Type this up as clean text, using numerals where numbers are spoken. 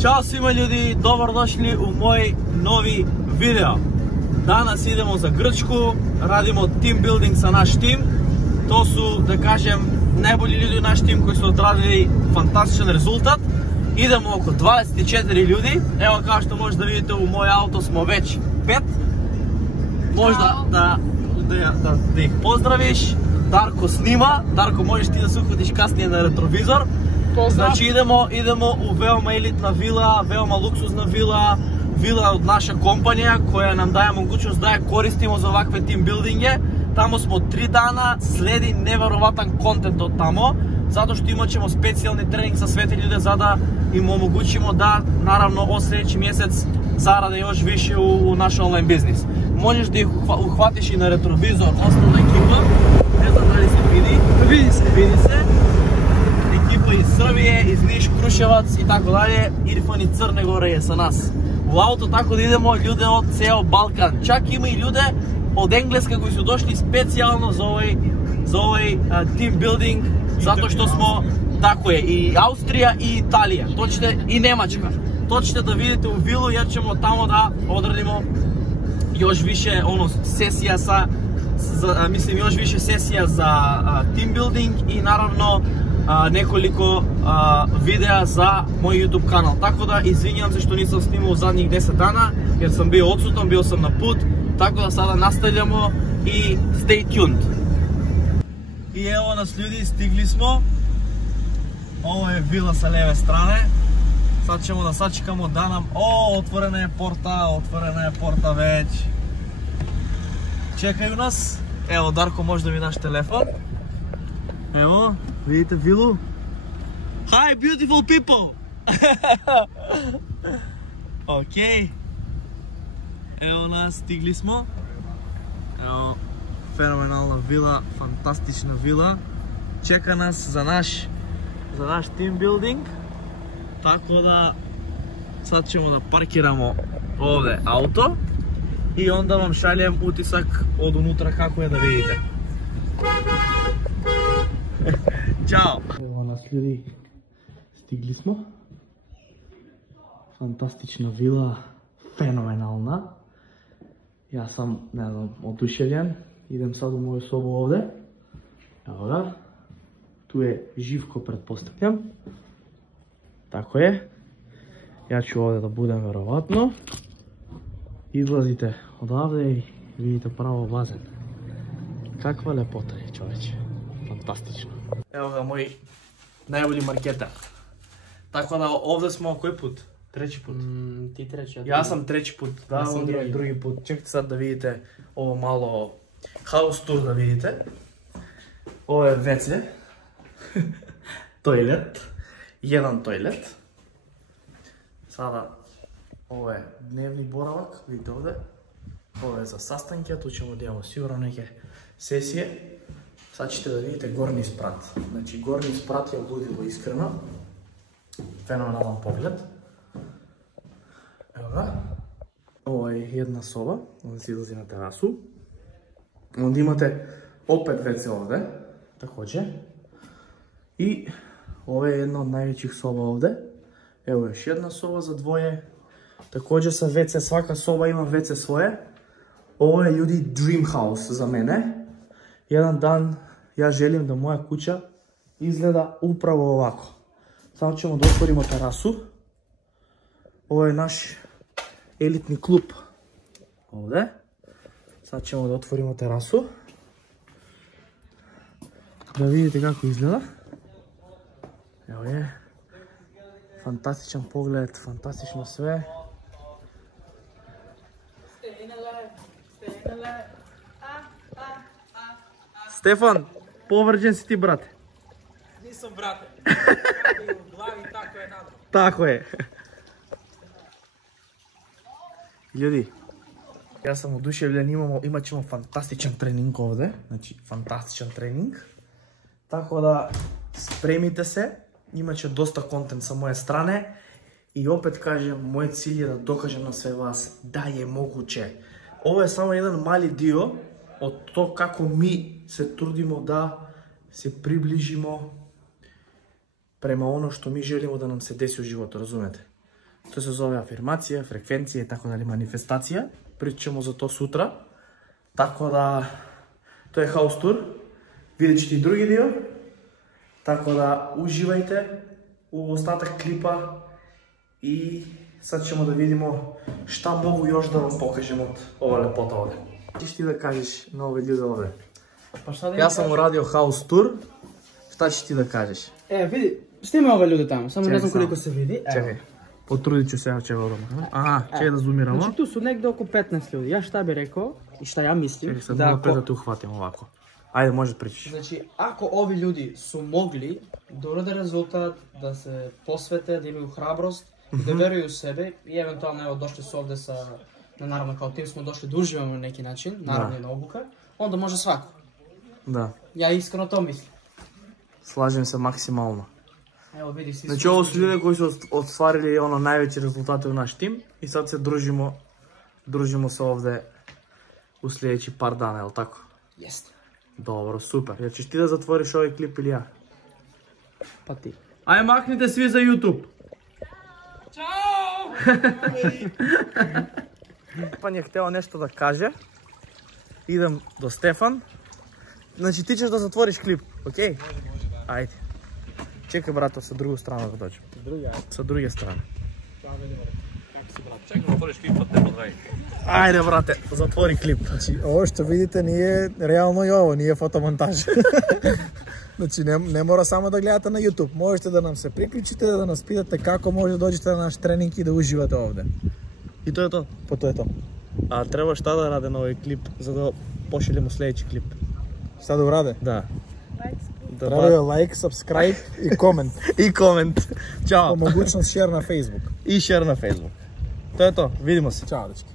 Ćao svima ljudi, dobrodošli u moj novi video. Danas idemo za Grčku, radimo team building sa naš tim. To su, da kažem, najbolji ljudi u naš tim koji su odradili fantastičan rezultat. Idemo oko 24 ljudi. Evo, kao što možete da vidite, u moj auto smo već 5. Možda da ih pozdraviš. Darko snima. Darko, možeš ti da se uhvatiš kasnije na retrovizor. Znači idemo u veoma elitna vila, veoma luksuzna vila od naša kompanija koja nam daje mogućnost da je koristimo za ovakve team buildinge. Tamo smo 3 dana, sledi neverovatan kontent od tamo, zato što imat ćemo specijalni trening sa sve te ljude za da im omogućimo da, naravno, od sljedeći mjesec zarade još više u naš online biznis. Možeš da ih uhvatiš i na retrovizor, osnovna ekipa, ne znam da li se vidi, vidi se. Ekipa iz Srbije, iz Niš, Kruševac i tako dalje. Irfan i Crne Gore je sa nas u auto, tako da idemo ljude od ceo Balkan. Čak ima i ljude od Engleska koji su došli specijalno za ovaj team building, zato što smo, tako je, i Austrija i Italija, i Nemačka. To ćete da vidite u vilu jer ćemo tamo da odradimo još više sesija još više sesija za team building i naravno nekoliko videa za moj YouTube kanal. Tako da izvinjam se što nisam snimao u zadnjih 10 dana jer sam bio odsutan, bio sam na put. Tako da sada nastavljamo i stay tuned. I evo nas ljudi, stigli smo. Ovo je vila sa lijeve strane. Sad ćemo da sačekamo da nam... otvorena je porta već. Čekaju nas. Evo, Darko, možda mi daš telefon. Evo, vidite vilu. Hi beautiful people! Ok. Evo nas, stigli smo. Evo, fenomenalna vila, fantastična vila. Čeka nas za naš team building. Tako da sad ćemo da parkiramo ovdje auto i onda vam šaljem utisak od unutra kako je da vidite. Ćao! Evo nas ljudi, stigli smo. Fantastična vila, fenomenalna. Ja sam, ne znam, oduševljen. Idem sad u moju sobu ovdje. Evo ga. Tu je Živko, pretpostavljam. Tako je. Ja ću ovdje da budem verovatno. Izlazite odavde i vidite pravo bazen. Kakva lepota je, čoveče. Fantastično. Evo ga moj najbolji marketar. Tako da ovdje smo koji put? Treći put? Ti treći. Ja sam treći put, da, on je drugi put. Čekajte sad da vidite ovo malo house tour da vidite. Ovo je WC. Toilet. Jedan toilet. Sada, ovo je dnevni boravak, vidite ovdje. Ovo je za sastanke, tu ćemo da imamo sigurno neke sesije. Sad ćete da vidite gornji sprat. Znači, gornji sprat je ludilo iskreno. Fenomenalan pogled. Evo ga. Ovo je jedna soba, onda se izlazi na terasu. Onda imate opet WC ovdje, također. I ovo je jedna od najvećih soba ovdje. Evo još jedna soba za dvoje. Također sa WC, svaka soba ima WC svoje. Ovo je ljudi dream house za mene. Jedan dan ja želim da moja kuća izgleda upravo ovako. Samo ćemo da otvorimo terasu. Ovo je naš elitni klub ovdje. Sad ćemo da otvorimo terasu. Da vidite kako izgleda. Evo je. Fantastičan pogled, fantastično sve. Stefan, povrđen si ti, brate. Nisam, brate. U glavi tako je nadal. Tako je. Ljudi, ja sam oduševljen, imat ćemo fantastičan trening ovdje. Znači, fantastičan trening. Tako da, spremite se. Imat će dosta kontent sa moje strane. I opet kažem, moj cilj je da dokažem na sve vas da je moguće. Ovo je samo jedan mali dio od to kako mi se trudimo da se približimo prema ono što mi želimo da nam se desi u životu, razumete? Тоа се зове афирмација, фреквенција и така дали манифестација. Причamo за тоа сутра. Така да тоа е хаус тур. Видите и други дел. Така да уживајте у остатак клипа и сад ćemo да видимо шта могу још да вам покажем од ова лепота овде. Ти да кажеш на овие луѓе овде? Јас сам урадио хаус тур. Шта ќе ти да кажеш? Види, ще има ове луѓе таму, само не знам колико се види. Чекај. Потрудit ću se, ja će vam. Će da zoomiramo. Значи ту су негде око 15 луѓе. Јас шта би рекол и шта ја мислим. Чекай, sad malo pre da te uhvatim ovako. Ajde, može da pričaš. Значи, ако ови луѓе су могли да ураде резултат, да се посвете, да имају храброст, да верују себе и евентуално ево дошли се овде са на наравно као тим смо дошли да уживаме на неки начин, наравно и на обука, онда може свако. Да. Ја искрено тоа мислам. Slažem se maksimalno. Ево види си. Значи ovo su ljude koji su ostvarili ono najveće rezultate u naš tim i sad se družimo se ovde u sljedeći par dana, jel tako? Jeste. Dobro, super. Jel ćeš ti da zatvoriš ovaj klip ili ja? Pa ti. Ajde, maknite svi za YouTube. Ćao! Stefan je hteo nešto da kaže. Idem do Stefan. Znači ti ćeš da zatvoriš klip, okej? Može. Ajde. Čekaj, brato, sa drugu stranu da dođem. Sa druge strane. Čekaj, zatvoriš klip, pa te podvajim. Ajde, brate, zatvori klip. Znači, ovo što vidite nije realno i ovo, nije fotomontaž. Znači, ne mora samo da gledate na YouTube. Možete da nam se priključite, da nas pitate kako može da dođete na naš trening i da uživate ovde. I to je to? Pa to je to. A treba šta da rade na ovaj klip, za da pošaljemo sljedeći klip? Šta da urade? Da. Trebaju like, subscribe i koment. I koment. Ćao. Po mogućnost share na Facebook. I share na Facebook. To je to, vidimo se. Ćao, dečki.